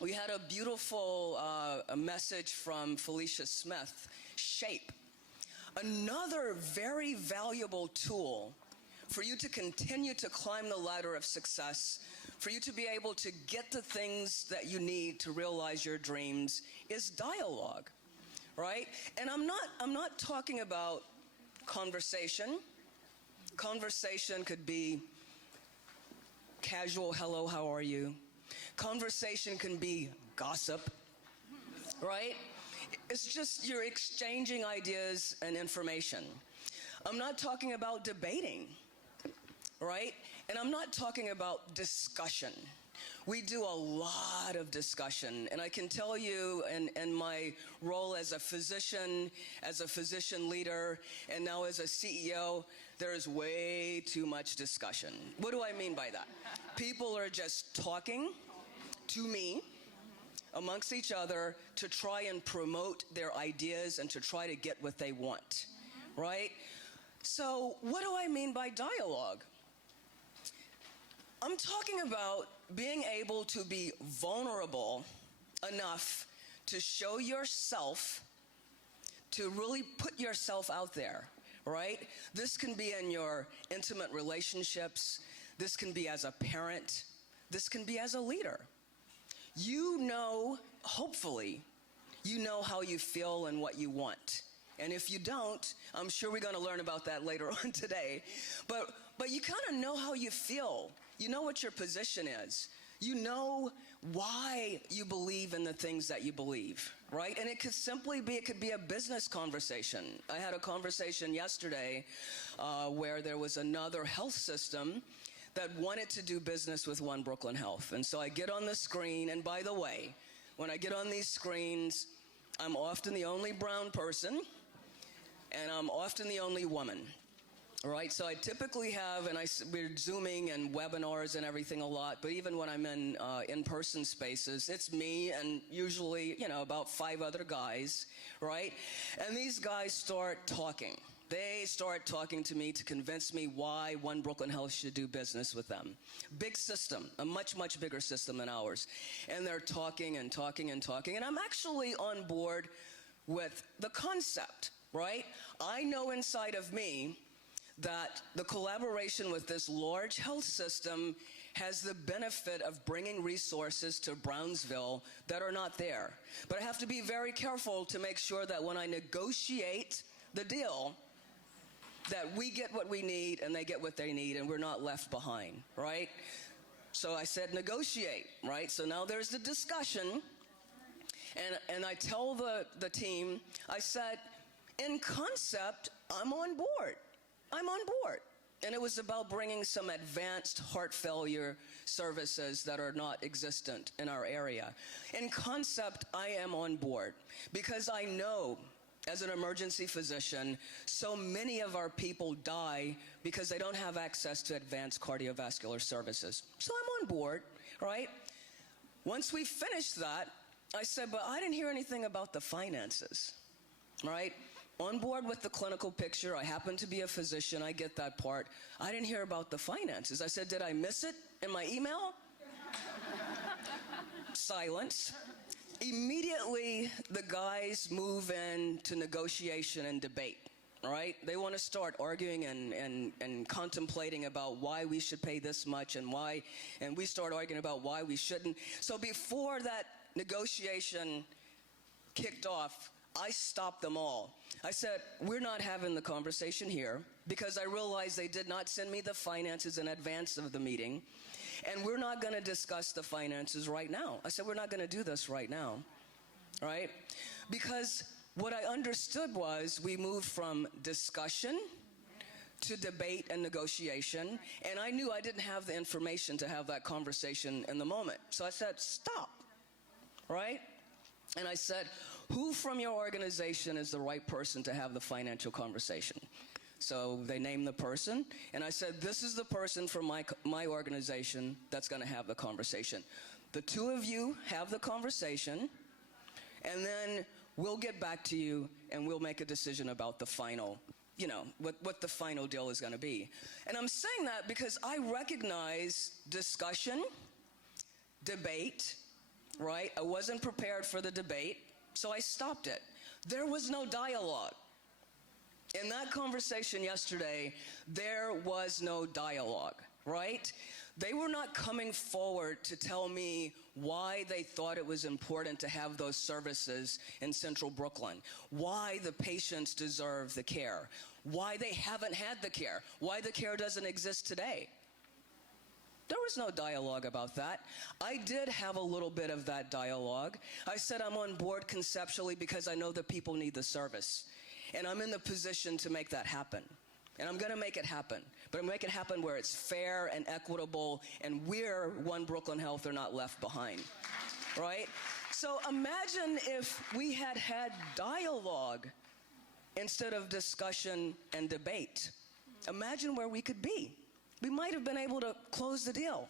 we had a beautiful a message from Felicia Smith, SHAPE. Another very valuable tool for you to continue to climb the ladder of success, for you to be able to get the things that you need to realize your dreams, is dialogue, right? And I'm not talking about conversation. Conversation could be casual, hello, how are you? Conversation can be gossip, right? It's just you're exchanging ideas and information. I'm not talking about debating, right? And I'm not talking about discussion. We do a lot of discussion, and I can tell you in my role as a physician leader, and now as a CEO, there is way too much discussion. What do I mean by that? People are just talking to me amongst each other to try and promote their ideas and to try to get what they want, right? So what do I mean by dialogue? I'm talking about being able to be vulnerable enough to show yourself, to really put yourself out there, right? This can be in your intimate relationships. This can be as a parent. This can be as a leader. You know, hopefully, you know how you feel and what you want. And if you don't, I'm sure we're going to learn about that later on today. But you kind of know how you feel. You know what your position is. You know why you believe in the things that you believe, right? And it could be a business conversation. I had a conversation yesterday where there was another health system that wanted to do business with One Brooklyn Health. And so I get on the screen, and by the way, when I get on these screens, I'm often the only brown person, and I'm often the only woman. All right, so I typically have, we're Zooming and webinars and everything a lot, but even when I'm in in-person spaces, it's me and usually, about 5 other guys, right? And these guys start talking. They start talking to me to convince me why One Brooklyn Health should do business with them. Big system, a much, much bigger system than ours. And they're talking and talking and talking, and I'm actually on board with the concept, right? I know inside of me that the collaboration with this large health system has the benefit of bringing resources to Brownsville that are not there. But I have to be very careful to make sure that when I negotiate the deal, that we get what we need and they get what they need and we're not left behind, right? So I said negotiate, right? So now there's the discussion, and I tell the team, I said, in concept, I'm on board. I'm on board. And it was about bringing some advanced heart failure services that are not existent in our area. In concept, I am on board because I know, as an emergency physician, so many of our people die because they don't have access to advanced cardiovascular services. So I'm on board, right? Once we finished that, I said, but I didn't hear anything about the finances, right? On board with the clinical picture. I happen to be a physician. I get that part. I didn't hear about the finances. I said, did I miss it in my email? Silence. Immediately, the guys move into negotiation and debate, right? They want to start arguing and contemplating about why we should pay this much and why, and we start arguing about why we shouldn't. So before that negotiation kicked off, I stopped them all. I said, we're not having the conversation here because I realized they did not send me the finances in advance of the meeting, and we're not going to discuss the finances right now. I said, we're not going to do this right now, right? Because what I understood was we moved from discussion to debate and negotiation, and I knew I didn't have the information to have that conversation in the moment. So I said, stop, right? And I said, who from your organization is the right person to have the financial conversation? So they named the person, and I said, this is the person from my organization that's going to have the conversation. The two of you have the conversation, and then we'll get back to you, and we'll make a decision about the final, what the final deal is going to be. And I'm saying that because I recognize discussion, debate, right? I wasn't prepared for the debate, so I stopped it. There was no dialogue. In that conversation yesterday, there was no dialogue, right? They were not coming forward to tell me why they thought it was important to have those services in Central Brooklyn, why the patients deserve the care, why they haven't had the care, why the care doesn't exist today. There was no dialogue about that. I did have a little bit of that dialogue. I said I'm on board conceptually because I know that people need the service. And I'm in the position to make that happen. And I'm going to make it happen. But I'm going to make it happen where it's fair and equitable, and we're One Brooklyn Health are not left behind, right? So imagine if we had had dialogue instead of discussion and debate. Imagine where we could be. We might have been able to close the deal,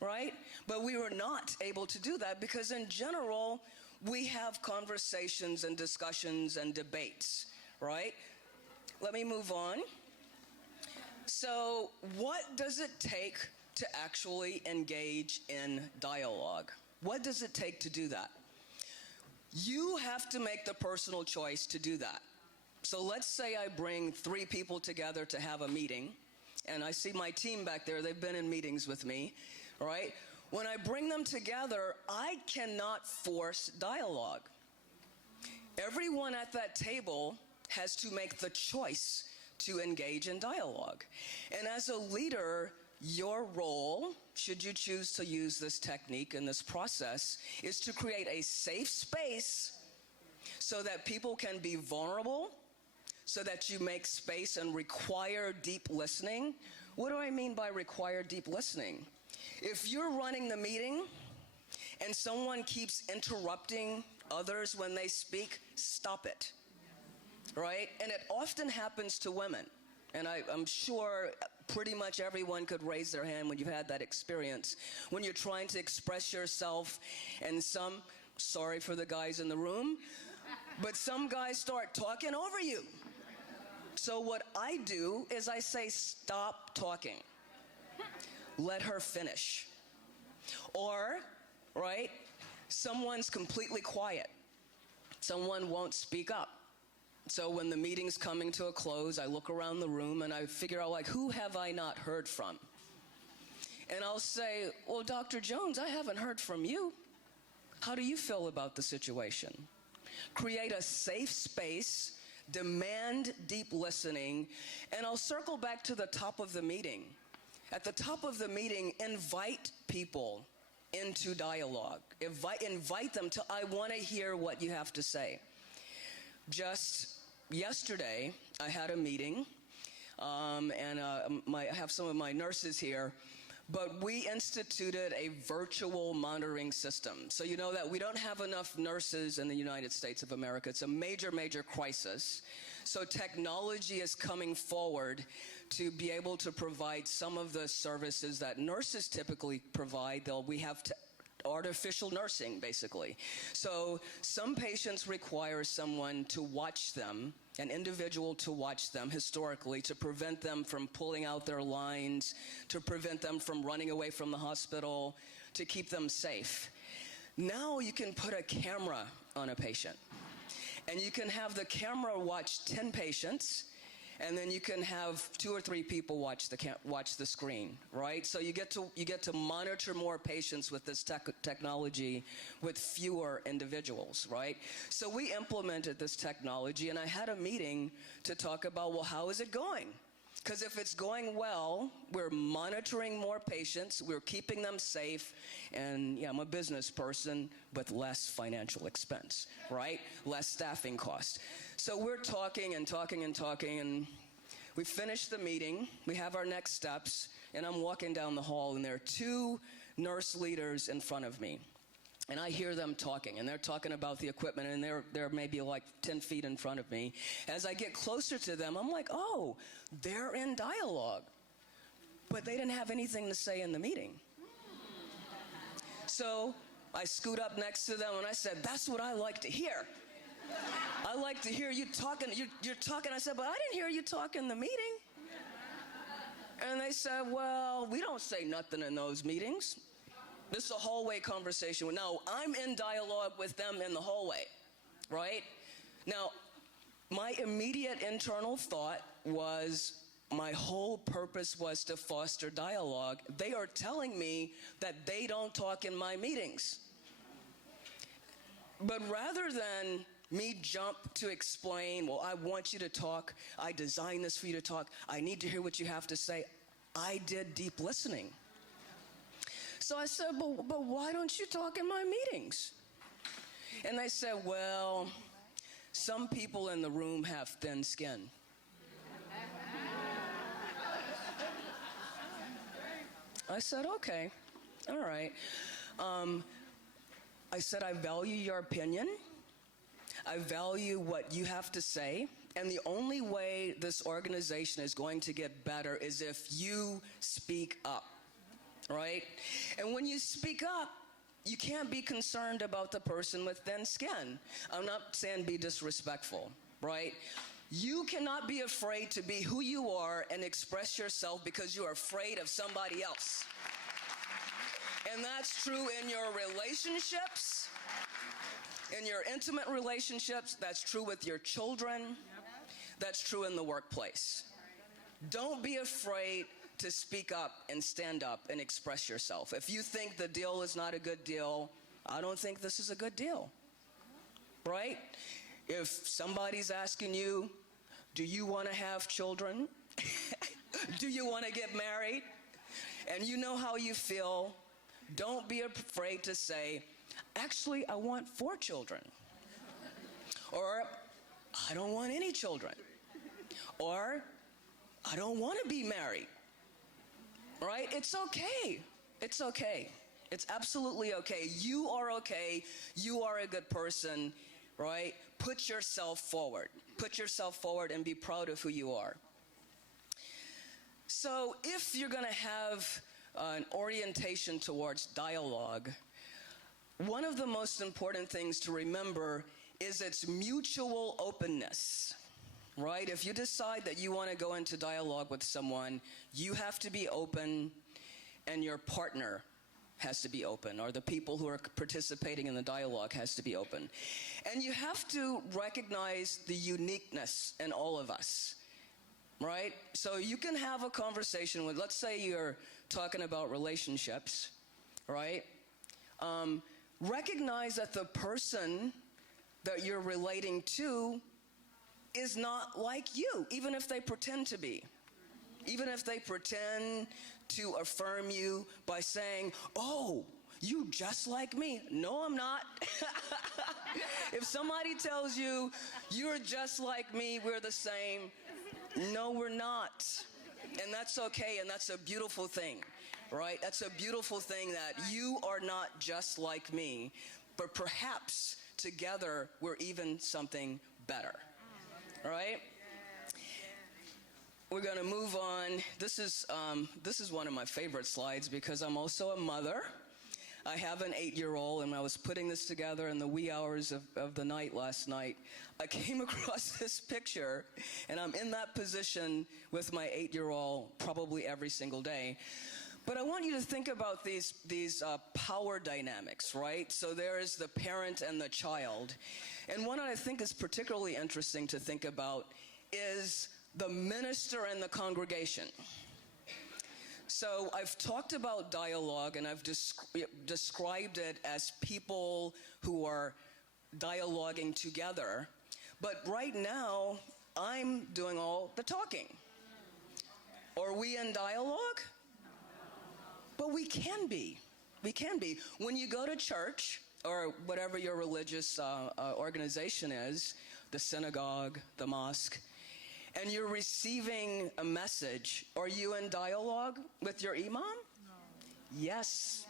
right? But we were not able to do that because in general, we have conversations and discussions and debates, right? Let me move on. So what does it take to actually engage in dialogue? What does it take to do that? You have to make the personal choice to do that. So let's say I bring 3 people together to have a meeting, and I see my team back there, they've been in meetings with me, all right? When I bring them together, I cannot force dialogue. Everyone at that table has to make the choice to engage in dialogue. And as a leader, your role, should you choose to use this technique and this process, is to create a safe space so that people can be vulnerable, so that you make space and require deep listening. What do I mean by require deep listening? If you're running the meeting and someone keeps interrupting others when they speak, stop it, right? And it often happens to women. And I'm sure pretty much everyone could raise their hand when you've had that experience. When you're trying to express yourself and sorry for the guys in the room, but some guys start talking over you. So what I do is I say, stop talking. Let her finish. Or, right, someone's completely quiet. Someone won't speak up. So when the meeting's coming to a close, I look around the room and I figure out, like, who have I not heard from? And I'll say, well, Dr. Jones, I haven't heard from you. How do you feel about the situation? Create a safe space. Demand deep listening, and I'll circle back to the top of the meeting. At the top of the meeting, invite people into dialogue. Invite them to, I want to hear what you have to say. Just yesterday, I had a meeting, and I have some of my nurses here, but we instituted a virtual monitoring system. So you know that we don't have enough nurses in the United States of America. It's a major, major crisis. So technology is coming forward to be able to provide some of the services that nurses typically provide. We have artificial nursing, basically. So some patients require someone to watch them, an individual to watch them historically, to prevent them from pulling out their lines, to prevent them from running away from the hospital, to keep them safe. Now you can put a camera on a patient, and you can have the camera watch 10 patients, and then you can have 2 or 3 people watch the screen, right? So you get to monitor more patients with this technology with fewer individuals, right? So we implemented this technology, and I had a meeting to talk about, well, how is it going? Because if it's going well, we're monitoring more patients, we're keeping them safe, and yeah, I'm a business person with less financial expense, right? Less staffing cost. So we're talking and talking and talking, and we finish the meeting, we have our next steps, and I'm walking down the hall, and there are 2 nurse leaders in front of me. And I hear them talking, and they're talking about the equipment, and they're maybe like 10 feet in front of me. As I get closer to them, I'm like, oh, they're in dialogue. But they didn't have anything to say in the meeting. So I scoot up next to them, and I said, that's what I like to hear. I like to hear you talking. You're talking. I said, but I didn't hear you talk in the meeting. And they said, well, we don't say nothing in those meetings. This is a hallway conversation. Now, I'm in dialogue with them in the hallway, right? Now, my immediate internal thought was, my whole purpose was to foster dialogue. They are telling me that they don't talk in my meetings. But rather than me jump to explain, well, I want you to talk, I designed this for you to talk, I need to hear what you have to say, I did deep listening. So I said, but why don't you talk in my meetings? And they said, well, some people in the room have thin skin. I said, okay, all right. I said, I value your opinion. I value what you have to say. And the only way this organization is going to get better is if you speak up, right? And when you speak up, you can't be concerned about the person with thin skin. I'm not saying be disrespectful, right? You cannot be afraid to be who you are and express yourself because you are afraid of somebody else. And that's true in your relationships, in your intimate relationships. That's true with your children. That's true in the workplace. Don't be afraid to speak up and stand up and express yourself. If you think the deal is not a good deal, I don't think this is a good deal, right? If somebody's asking you, do you want to have children? Do you want to get married? And you know how you feel, don't be afraid to say, actually, I want 4 children. Or, I don't want any children. Or, I don't want to be married. Right? It's okay. It's okay. It's absolutely okay. You are okay. You are a good person, right? Put yourself forward. Put yourself forward and be proud of who you are. So if you're going to have an orientation towards dialogue, one of the most important things to remember is its mutual openness, right? If you decide that you want to go into dialogue with someone, you have to be open, and your partner has to be open, or the people who are participating in the dialogue has to be open. And you have to recognize the uniqueness in all of us, right? So you can have a conversation with, let's say you're talking about relationships, right? Recognize that the person that you're relating to is not like you, even if they pretend to be. Even if they pretend to affirm you by saying, oh, you just like me. No, I'm not. If somebody tells you, you're just like me, we're the same, no, we're not. And that's okay, and that's a beautiful thing, right? That's a beautiful thing that you are not just like me, but perhaps together we're even something better, right? We're going to move on. This is one of my favorite slides because I'm also a mother. I have an 8-year-old, and when I was putting this together in the wee hours of the night last night, I came across this picture, and I'm in that position with my 8-year-old probably every single day. But I want you to think about these power dynamics, right? So there is the parent and the child. And one that I think is particularly interesting to think about is the minister and the congregation. So I've talked about dialogue, and I've described it as people who are dialoguing together. But right now, I'm doing all the talking. Are we in dialogue? But we can be. We can be. When you go to church, or whatever your religious organization is, the synagogue, the mosque, and you're receiving a message, are you in dialogue with your imam? No. Yes.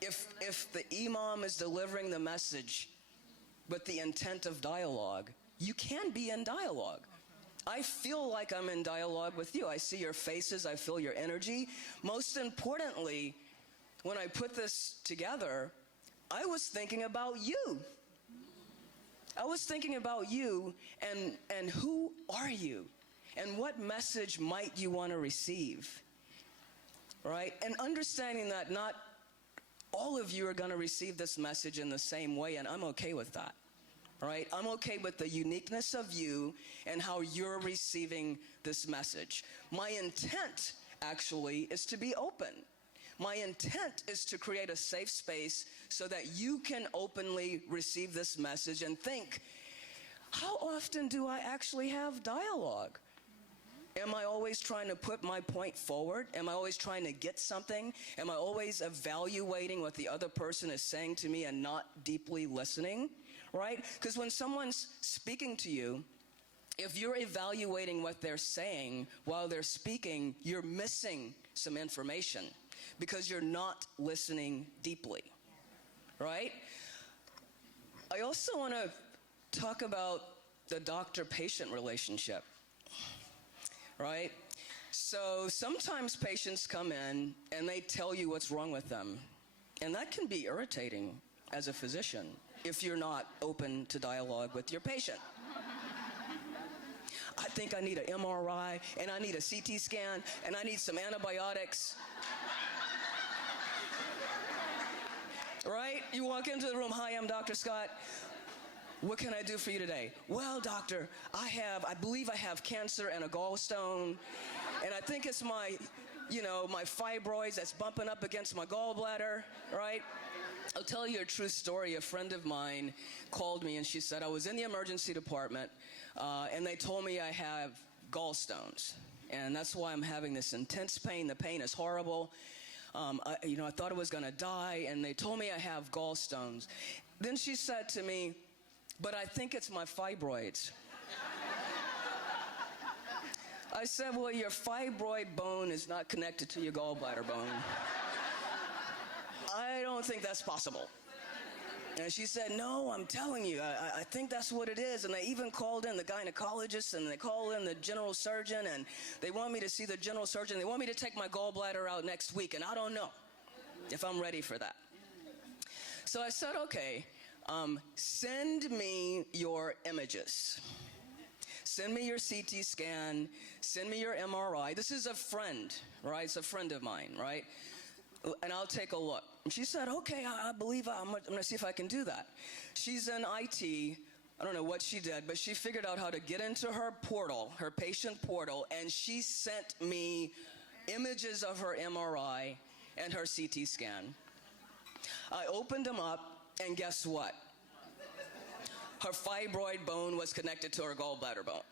If the imam is delivering the message with the intent of dialogue, you can be in dialogue. I feel like I'm in dialogue with you. I see your faces. I feel your energy. Most importantly, when I put this together, I was thinking about you. I was thinking about you and who are you? And what message might you want to receive, right? And understanding that not all of you are going to receive this message in the same way, and I'm okay with that. Right? I'm okay with the uniqueness of you and how you're receiving this message. My intent, actually, is to be open. My intent is to create a safe space so that you can openly receive this message and think, how often do I actually have dialogue? Am I always trying to put my point forward? Am I always trying to get something? Am I always evaluating what the other person is saying to me and not deeply listening? Right? Because when someone's speaking to you, if you're evaluating what they're saying while they're speaking, you're missing some information because you're not listening deeply. Right? I also want to talk about the doctor-patient relationship. Right? So sometimes patients come in and they tell you what's wrong with them. And that can be irritating as a physician if you're not open to dialogue with your patient. I think I need an MRI, and I need a CT scan, and I need some antibiotics. Right? You walk into the room, hi, I'm Dr. Scott. What can I do for you today? Well, doctor, I believe I have cancer and a gallstone, and I think it's my fibroids that's bumping up against my gallbladder, right? I'll tell you a true story. A friend of mine called me and she said, I was in the emergency department and they told me I have gallstones. And that's why I'm having this intense pain. The pain is horrible. I thought I was going to die, and they told me I have gallstones. Then she said to me, but I think it's my fibroids. I said, well, your fibroid bone is not connected to your gallbladder bone. I don't think that's possible. And she said, no, I'm telling you, I think that's what it is. And they even called in the gynecologist, and they called in the general surgeon, and they want me to see the general surgeon. They want me to take my gallbladder out next week, and I don't know if I'm ready for that. So I said, okay, send me your images. Send me your CT scan. Send me your MRI. This is a friend, right? It's a friend of mine, right? And I'll take a look. And she said, okay, I believe I'm going to see if I can do that. She's in IT. I don't know what she did, but she figured out how to get into her portal, her patient portal, and she sent me images of her MRI and her CT scan. I opened them up, and guess what? Her fibroid bone was connected to her gallbladder bone.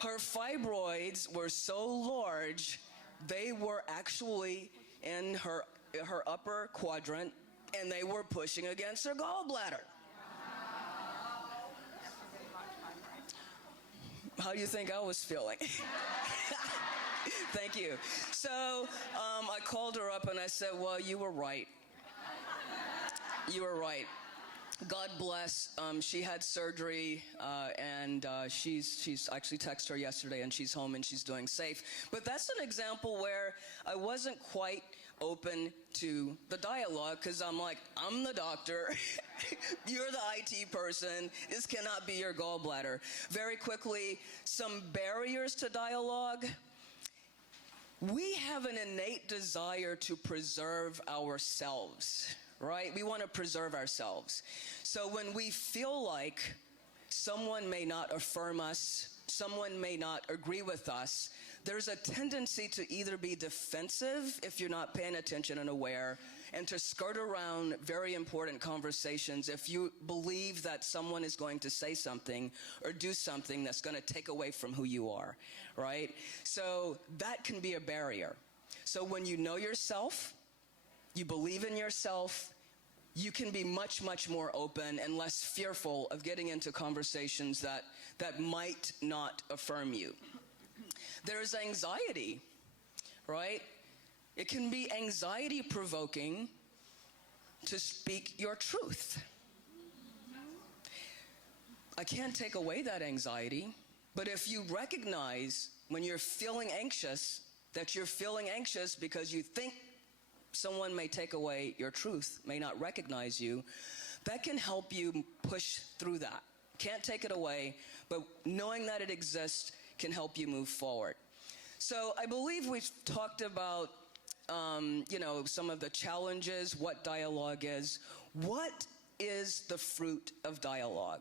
Her fibroids were so large, they were actually in her upper quadrant, and they were pushing against her gallbladder. How do you think I was feeling? Thank you. So I called her up and I said, well, you were right. You were right. God bless. She had surgery, and she's actually texted her yesterday, and she's home and she's doing safe. But that's an example where I wasn't quite open to the dialogue, because I'm like, I'm the doctor. You're the IT person. This cannot be your gallbladder. Very quickly, some barriers to dialogue. We have an innate desire to preserve ourselves. Right? We want to preserve ourselves. So when we feel like someone may not affirm us, someone may not agree with us, there's a tendency to either be defensive if you're not paying attention and aware, and to skirt around very important conversations if you believe that someone is going to say something or do something that's going to take away from who you are, right? So that can be a barrier. So when you know yourself, you believe in yourself, you can be much, much more open and less fearful of getting into conversations that might not affirm you. There's anxiety, right? It can be anxiety-provoking to speak your truth. I can't take away that anxiety, but if you recognize when you're feeling anxious, that you're feeling anxious because you think someone may take away your truth, may not recognize you, that can help you push through that. Can't take it away, but knowing that it exists can help you move forward. So I believe we've talked about some of the challenges, what dialogue is. What is the fruit of dialogue?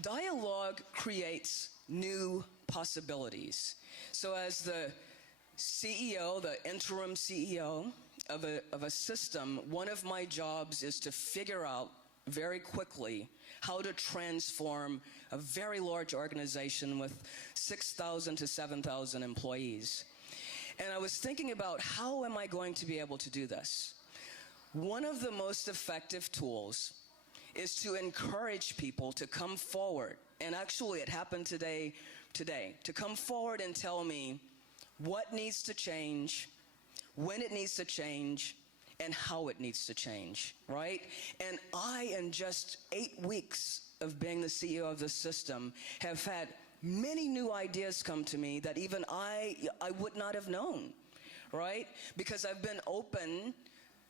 Dialogue creates new possibilities. So as the CEO, the interim CEO of a system, one of my jobs is to figure out very quickly how to transform a very large organization with 6,000 to 7,000 employees. And I was thinking about, how am I going to be able to do this? One of the most effective tools is to encourage people to come forward. And actually, it happened today, to come forward and tell me what needs to change, when it needs to change, and how it needs to change, right? And I, in just 8 weeks of being the CEO of the system, have had many new ideas come to me that even I would not have known, right? Because I've been open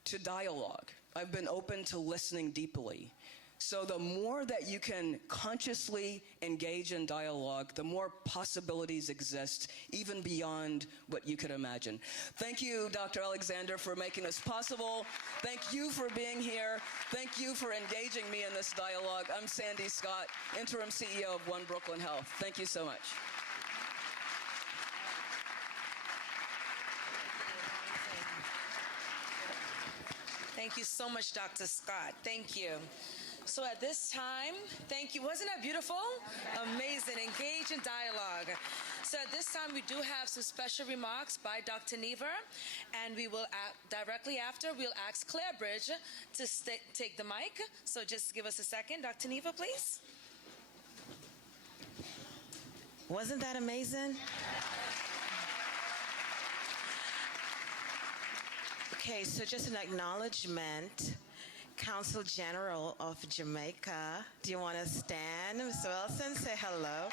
to dialogue. I've been open to listening deeply. So the more that you can consciously engage in dialogue, the more possibilities exist, even beyond what you could imagine. Thank you, Dr. Alexander, for making this possible. Thank you for being here. Thank you for engaging me in this dialogue. I'm Sandy Scott, Interim CEO of One Brooklyn Health. Thank you so much. Thank you so much, Dr. Scott. Thank you. So at this time, thank you. Wasn't that beautiful? Amazing. Engage in dialogue. So at this time, we do have some special remarks by Dr. Neva, and we will, directly after, we'll ask Claire Bridge to take the mic. So just give us a second. Dr. Neva, please. Wasn't that amazing? Okay, so just an acknowledgement. Consul General of Jamaica, do you want to stand? Mr. Wilson, say hello.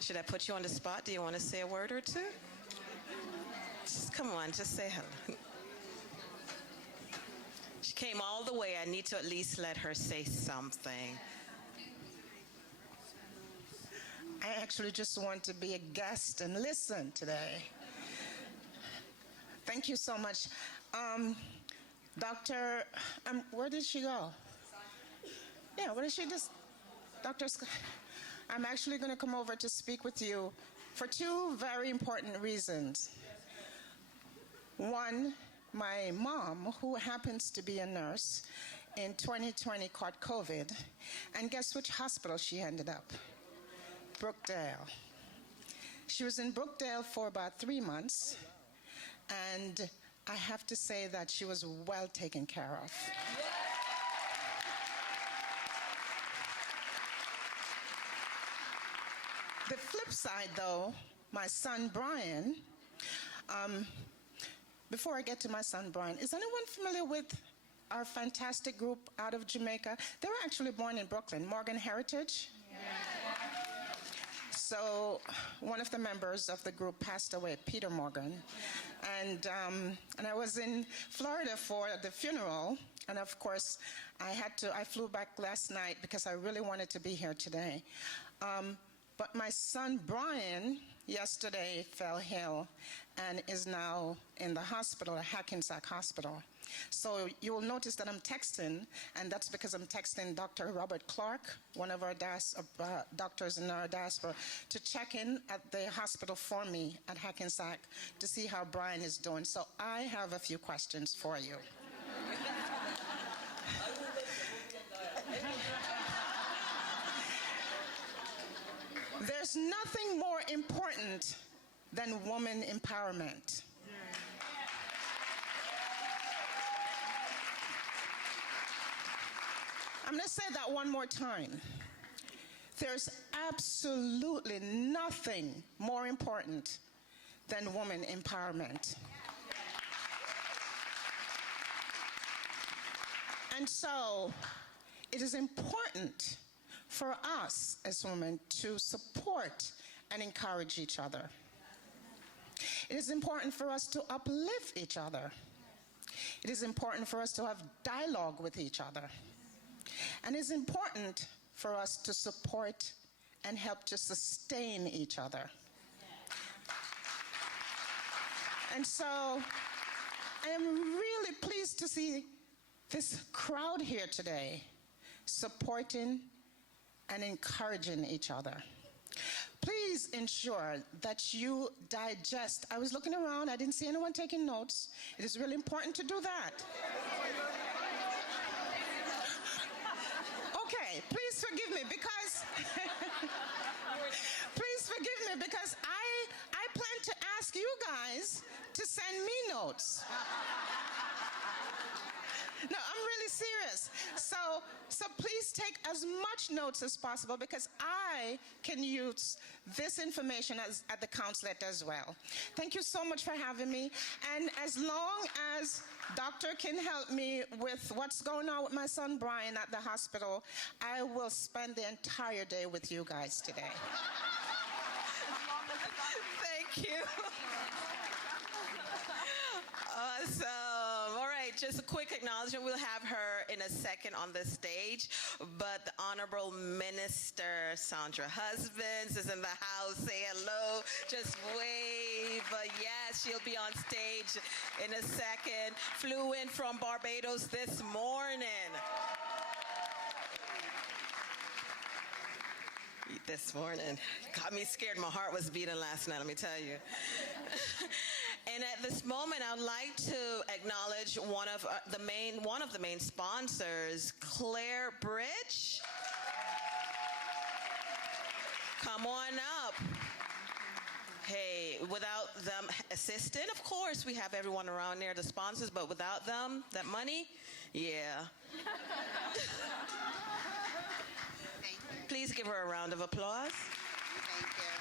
Should I put you on the spot? Do you want to say a word or two? Just come on, just say hello. She came all the way. I need to at least let her say something. I actually just want to be a guest and listen today. Thank you so much. Dr. Where did she go? Yeah, where did she just? Dr. Scott, I'm actually going to come over to speak with you for two very important reasons. One, my mom, who happens to be a nurse, in 2020 caught COVID, and guess which hospital she ended up? Brookdale. She was in Brookdale for about 3 months, and I have to say that she was well taken care of. The flip side, though, my son Brian, before I get to my son Brian, is anyone familiar with our fantastic group out of Jamaica? They were actually born in Brooklyn, Morgan Heritage. Yeah. So one of the members of the group passed away, Peter Morgan, and I was in Florida for the funeral, and of course I flew back last night because I really wanted to be here today. But my son Brian yesterday fell ill and is now in the hospital, at Hackensack Hospital. So you will notice that I'm texting, and that's because I'm texting Dr. Robert Clark, one of our doctors in our diaspora, to check in at the hospital for me at Hackensack to see how Brian is doing. So I have a few questions for you. There's nothing more important than woman empowerment. I'm going to say that one more time. There's absolutely nothing more important than woman empowerment. And so it is important for us as women to support and encourage each other. It is important for us to uplift each other. It is important for us to have dialogue with each other. And it's important for us to support and help to sustain each other. And so I am really pleased to see this crowd here today supporting and encouraging each other. Please ensure that you digest. I was looking around, I didn't see anyone taking notes. It is really important to do that. Okay, please forgive me because I plan to ask you guys to send me notes. No, I'm really serious. So please take as much notes as possible because I can use this information at the consulate as well. Thank you so much for having me. And as long as Doctor can help me with what's going on with my son Brian at the hospital, I will spend the entire day with you guys today. Thank you. Awesome. All right, just a quick acknowledgement. We'll have her in a second on the stage, but the Honorable Minister Sandra Husbands is in the house. Say hello. Just wave. Yes, she'll be on stage in a second. Flew in from Barbados this morning. Got me scared. My heart was beating last night, let me tell you. And at this moment, I'd like to acknowledge one of the main sponsors, Claire Bridge. Come on up. Hey, without them assisting, of course, we have everyone around there, the sponsors, but without them, that money, yeah. Please give her a round of applause. Thank you.